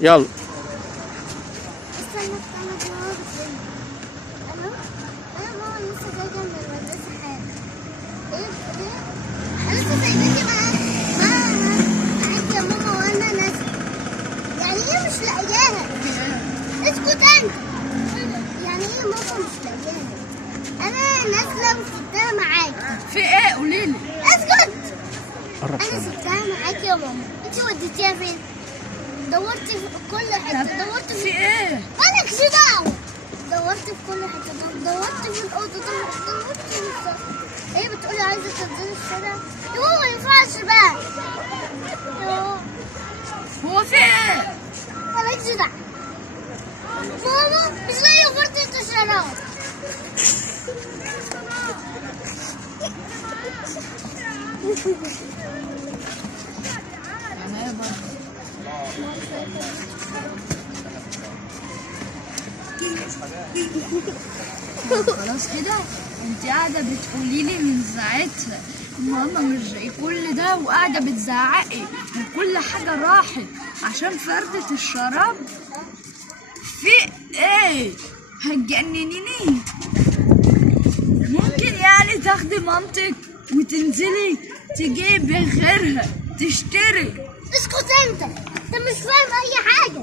يلا. استنى ماما بترن. الو، انا ماما لسه جايه من المدرسه حالا. ايه؟ انا لسه سايباكي معاكي يا ماما وانا نازله. يعني ايه مش لاقياها؟ اسكت انت. يعني ايه ماما مش لاقياها؟ انا نازله وسبتها معاكي. في ايه؟ قوليلي. اسكت. قرب انا شوية. سبتها معاكي يا ماما. انت وديتيها فين؟ دورت في كل حته. دورت في ايه؟ مالكش دعوه. دورت في كل حته. دورت في الاوضه. دورت في الصف. هي بتقولي عايزه تنزلي الشارع. يوه ما ينفعش بقى. يوه هو في ايه؟ مالكش دعوه. ماما مش لاقيه فرصه الشراب. يعني ايه برضه؟ خلاص كده انت قاعده بتقولي لي من ساعتها ماما مش زي كل ده، وقاعده بتزعقي وكل حاجه راحت عشان فردة الشراب. في ايه؟ هتجننيني. ممكن يعني تاخدي مامتك وتنزلي تجيبي غيرها تشتري. اسكت انت. انت مش فاهم اي حاجه.